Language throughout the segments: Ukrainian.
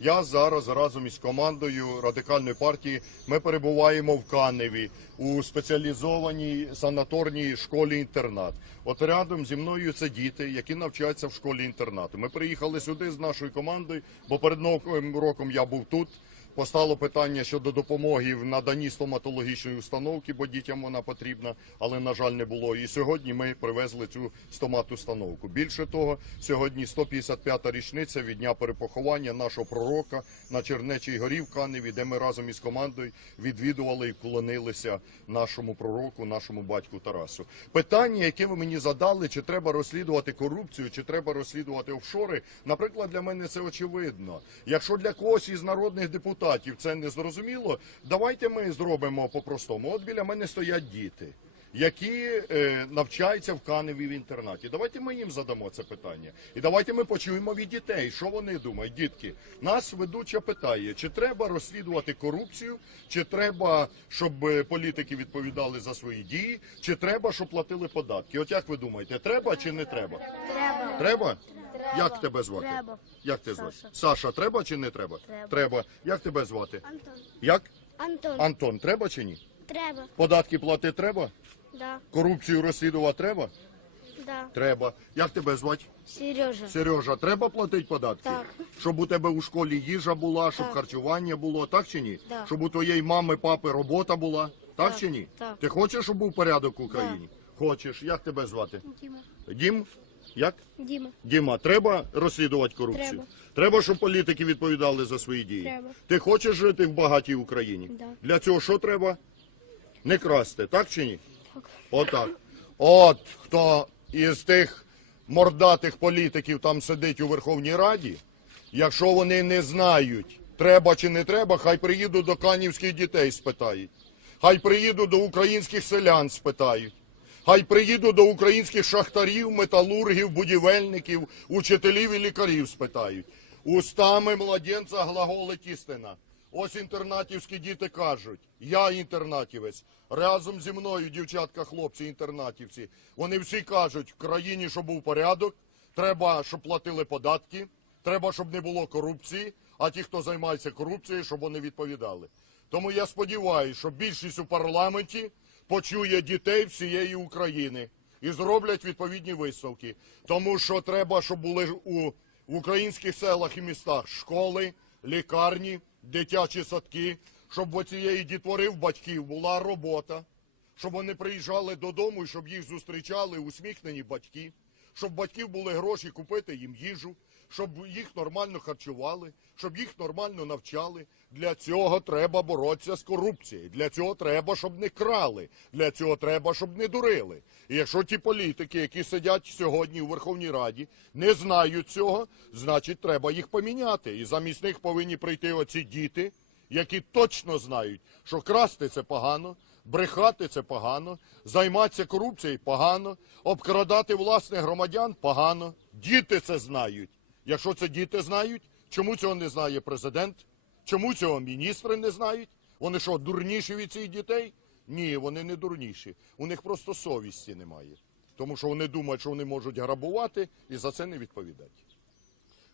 Я зараз разом із командою радикальної партії ми перебуваємо в Каневі у спеціалізованій санаторній школі-інтернат. От рядом зі мною це діти, які навчаються в школі інтернату. Ми приїхали сюди з нашою командою, бо перед новим роком я був тут. Постало питання щодо допомоги в наданні стоматологічної установки, бо дітям вона потрібна, але на жаль не було. І сьогодні ми привезли цю стомат-установку. Більше того, сьогодні 155-та річниця від дня перепоховання нашого пророка на Чернечій горі в Каневі, де ми разом із командою відвідували і вклонилися нашому пророку, нашому батьку Тарасу. Питання, яке ви мені задали, чи треба розслідувати корупцію, чи треба розслідувати офшори, наприклад, для мене це очевидно. Якщо для когось із народних депутатів це не зрозуміло, давайте ми зробимо по-простому. От біля мене стоять діти. Які е, навчаються в Каневі в інтернаті, давайте ми їм задамо це питання, і давайте ми почуємо від дітей, що вони думають. Дітки, нас ведуча питає, чи треба розслідувати корупцію, чи треба, щоб е, політики відповідали за свої дії, чи треба, щоб платили податки. От як ви думаєте, треба чи не треба? Треба. Треба? Як тебе звати? Треба. Як тебе звати? Саша. Саша, треба чи не треба? Треба. Як тебе звати? Антон. Як? Антон. Антон, треба чи ні? Треба. Податки платити треба? Да. Корупцію розслідувати треба? Да. Треба. Як тебе звати? Сережа. Сережа, треба платити податки? Так. Щоб у тебе у школі їжа була, щоб Так. харчування було, так чи ні? Так. Щоб у твоєї мами, папи робота була, так, Так. чи ні? Так. Ти хочеш, щоб був порядок в Україні? Хочеш. Як тебе звати? Дім? Як? Діма. Діма, треба розслідувати корупцію? Треба. Треба, щоб політики відповідали за свої дії. Треба. Ти хочеш жити в багатій Україні? Да. Для цього що треба? Не красти, так чи ні? Так. Отак. От хто із тих мордатих політиків там сидить у Верховній Раді, якщо вони не знають, треба чи не треба, хай приїдуть до канівських дітей спитають. Хай приїдуть до українських селян спитають. Хай приїдуть до українських шахтарів, металургів, будівельників, учителів і лікарів спитають. Устами младенця глаголить істина. Ось інтернатівські діти кажуть, я інтернатівець, разом зі мною дівчатка, хлопці, інтернатівці. Вони всі кажуть, в країні, щоб був порядок, треба, щоб платили податки, треба, щоб не було корупції, а ті, хто займається корупцією, щоб вони відповідали. Тому я сподіваюся, що більшість у парламенті почує дітей всієї України і зроблять відповідні висновки. Тому що треба, щоб були у в українських селах і містах школи, лікарні, дитячі садки, щоб у цієї дітвори в батьків була робота, щоб вони приїжджали додому і щоб їх зустрічали усміхнені батьки, щоб батьків були гроші купити їм їжу, щоб їх нормально харчували, щоб їх нормально навчали. Для цього треба боротися з корупцією. Для цього треба, щоб не крали. Для цього треба, щоб не дурили. І якщо ті політики, які сидять сьогодні у Верховній Раді, не знають цього, значить треба їх поміняти. І замість них повинні прийти оці діти, які точно знають, що красти це погано, брехати це погано, займатися корупцією погано, обкрадати власних громадян погано. Діти це знають. Якщо це діти знають, чому цього не знає президент? Чому цього міністри не знають? Вони що, дурніші від цих дітей? Ні, вони не дурніші. У них просто совісті немає. Тому що вони думають, що вони можуть грабувати і за це не відповідати.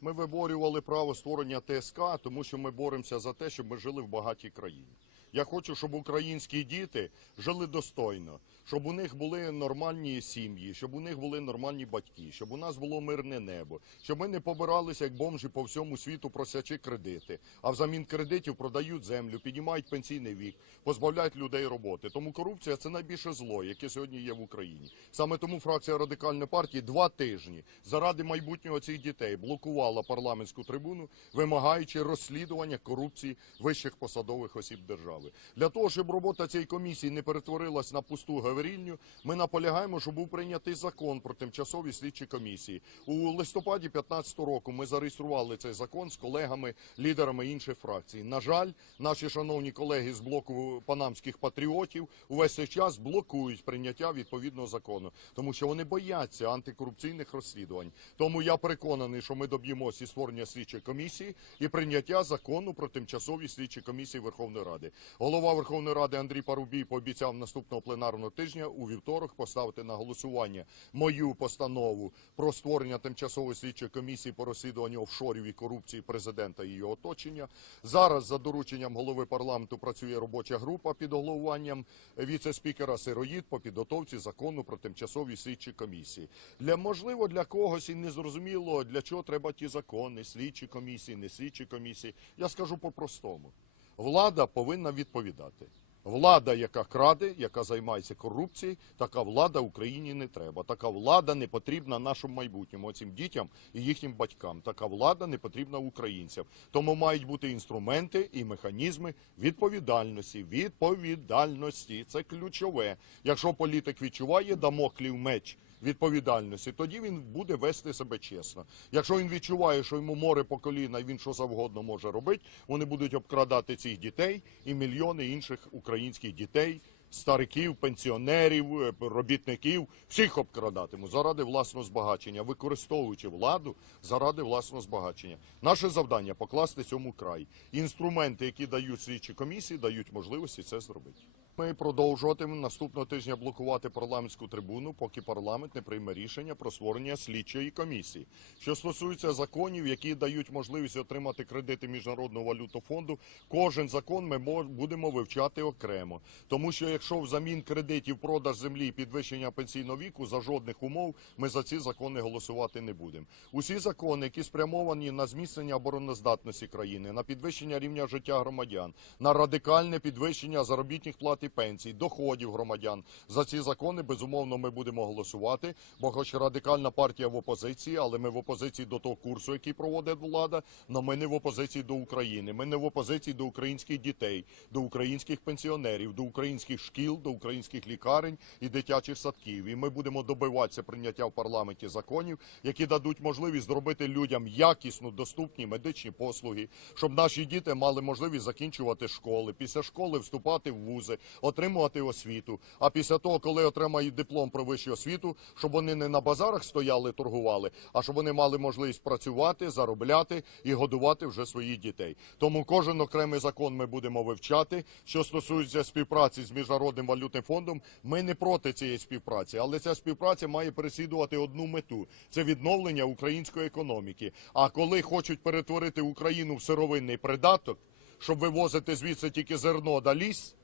Ми виборювали право створення ТСК, тому що ми боремося за те, щоб ми жили в багатій країні. Я хочу, щоб українські діти жили достойно, щоб у них були нормальні сім'ї, щоб у них були нормальні батьки, щоб у нас було мирне небо, щоб ми не побиралися як бомжі по всьому світу, просячи кредити, а взамін кредитів продають землю, піднімають пенсійний вік, позбавляють людей роботи. Тому корупція це найбільше зло, яке сьогодні є в Україні. Саме тому фракція радикальної партії два тижні заради майбутнього цих дітей блокувала парламентську трибуну, вимагаючи розслідування корупції вищих посадових осіб держави. Для того, щоб робота цієї комісії не перетворилась на пусту говорільню, ми наполягаємо, щоб був прийнятий закон про тимчасові слідчі комісії. У листопаді 2015 року ми зареєстрували цей закон з колегами, лідерами інших фракцій. На жаль, наші шановні колеги з блоку панамських патріотів увесь цей час блокують прийняття відповідного закону, тому що вони бояться антикорупційних розслідувань. Тому я переконаний, що ми доб'ємося створення слідчої комісії і прийняття закону про тимчасові слідчі комісії Верховної Ради. Голова Верховної Ради Андрій Парубій пообіцяв наступного пленарного тижня у вівторок поставити на голосування мою постанову про створення тимчасової слідчої комісії по розслідуванню офшорів і корупції президента і його оточення. Зараз за дорученням голови парламенту працює робоча група під головуванням віце-спікера Сироїд по підготовці закону про тимчасові слідчі комісії. Для можливо для когось і не зрозуміло для чого треба ті закони, слідчі комісії, не слідчі комісії. Я скажу по-простому. Влада повинна відповідати. Влада, яка краде, яка займається корупцією, така влада Україні не треба. Така влада не потрібна нашому майбутньому, цим дітям і їхнім батькам. Така влада не потрібна українцям. Тому мають бути інструменти і механізми відповідальності. Відповідальності це ключове. Якщо політик відчуває дамоклів меч відповідальності, тоді він буде вести себе чесно. Якщо він відчуває, що йому море по коліна він що завгодно може робити, вони будуть обкрадати цих дітей і мільйони інших українських дітей, стариків, пенсіонерів, е, робітників, всіх обкрадатимуть заради власного збагачення, використовуючи владу заради власного збагачення. Наше завдання покласти цьому край. Інструменти, які дають слідчі комісії, дають можливості це зробити. Ми продовжуватимемо наступного тижня блокувати парламентську трибуну, поки парламент не прийме рішення про створення слідчої комісії. Що стосується законів, які дають можливість отримати кредити міжнародного валютного фонду, кожен закон ми мо- будемо вивчати окремо. Тому що якщо взамін кредитів продаж землі і підвищення пенсійного віку за жодних умов, ми за ці закони голосувати не будемо. Усі закони, які спрямовані на зміцнення обороноздатності країни, на підвищення рівня життя громадян, на радикальне підвищення заробітних плат і пенсій, доходів громадян. За ці закони безумовно ми будемо голосувати. Бо, хоч радикальна партія в опозиції, але ми в опозиції до того курсу, який проводить влада. але ми не в опозиції до України. Ми не в опозиції до українських дітей, до українських пенсіонерів, до українських шкіл, до українських лікарень і дитячих садків. І ми будемо добиватися прийняття в парламенті законів, які дадуть можливість зробити людям якісну, доступні медичні послуги, щоб наші діти мали можливість закінчувати школи, після школи вступати в вузи, отримувати освіту. А після того, коли отримають диплом про вищу освіту, щоб вони не на базарах стояли, торгували, а щоб вони мали можливість працювати, заробляти і годувати вже своїх дітей. Тому кожен окремий закон ми будемо вивчати. Що стосується співпраці з міжнародним валютним фондом, ми не проти цієї співпраці, але ця співпраця має переслідувати одну мету: це відновлення української економіки. А коли хочуть перетворити Україну в сировинний придаток, щоб вивозити звідси тільки зерно да ліс,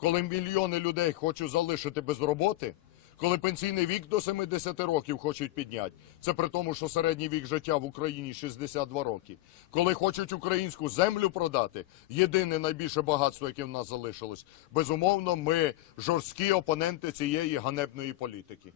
коли мільйони людей хочуть залишити без роботи, коли пенсійний вік до 70 років хочуть підняти, це при тому, що середній вік життя в Україні 62 роки. Коли хочуть українську землю продати, єдине найбільше багатство, яке в нас залишилось, безумовно, ми жорсткі опоненти цієї ганебної політики.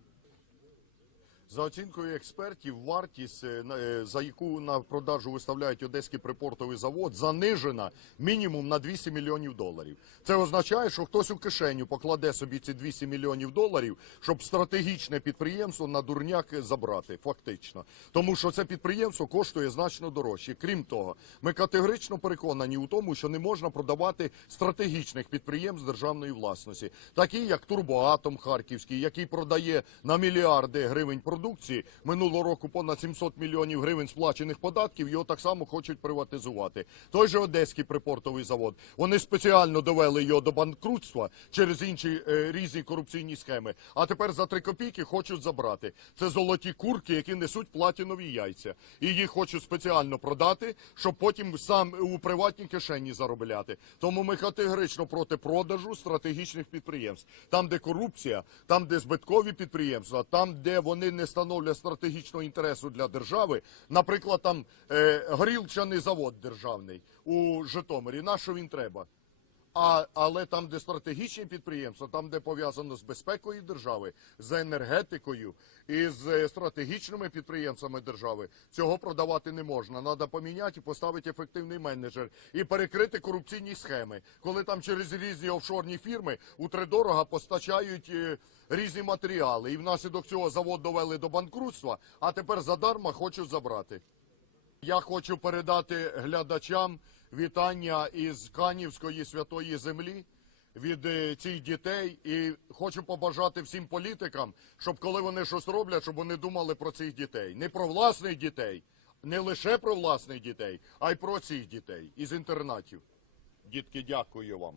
За оцінкою експертів, вартість, е, е, за яку на продажу виставляють Одеський припортовий завод, занижена мінімум на 200 мільйонів доларів. Це означає, що хтось у кишеню покладе собі ці 200 мільйонів доларів, щоб стратегічне підприємство на дурняк забрати, фактично. Тому що це підприємство коштує значно дорожче. Крім того, ми категорично переконані у тому, що не можна продавати стратегічних підприємств державної власності, такі як Турбоатом Харківський, який продає на мільярди гривень продукції. Минулого року понад 700 мільйонів гривень сплачених податків. Його так само хочуть приватизувати. Той же Одеський припортовий завод. Вони спеціально довели його до банкрутства через інші е, різні корупційні схеми. А тепер за три копійки хочуть забрати. Це золоті курки, які несуть платінові яйця. І їх хочуть спеціально продати, щоб потім сам у приватній кишені заробляти. Тому ми категорично проти продажу стратегічних підприємств. Там, де корупція, там, де збиткові підприємства, там, де вони не становлять стратегічного інтересу для держави. Наприклад, там е, горілчаний завод державний у Житомирі. На що він треба? А, але там, де стратегічні підприємства, там, де пов'язано з безпекою держави, з енергетикою і з е, стратегічними підприємствами держави, цього продавати не можна. Треба поміняти і поставити ефективний менеджер і перекрити корупційні схеми, коли там через різні офшорні фірми утридорога постачають е, різні матеріали. І внаслідок цього завод довели до банкрутства, а тепер задарма хочуть забрати. Я хочу передати глядачам вітання із Канівської святої землі від е, цих дітей і хочу побажати всім політикам, щоб коли вони щось роблять, щоб вони думали про цих дітей. Не про власних дітей, не лише про власних дітей, а й про цих дітей із інтернатів. Дітки, дякую вам.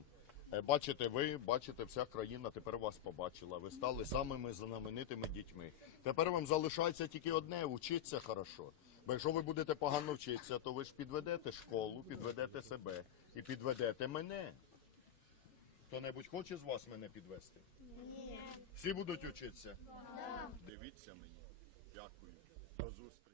Е, Бачите, ви, бачите, вся країна тепер вас побачила. Ви стали самими знаменитими дітьми. Тепер вам залишається тільки одне учитися хорошо. Бо якщо ви будете погано вчитися, то ви ж підведете школу, підведете себе і підведете мене. Хто-небудь хоче з вас мене підвести? Ні. Всі будуть учитися? Да. Дивіться мені. Дякую. До зустрічі.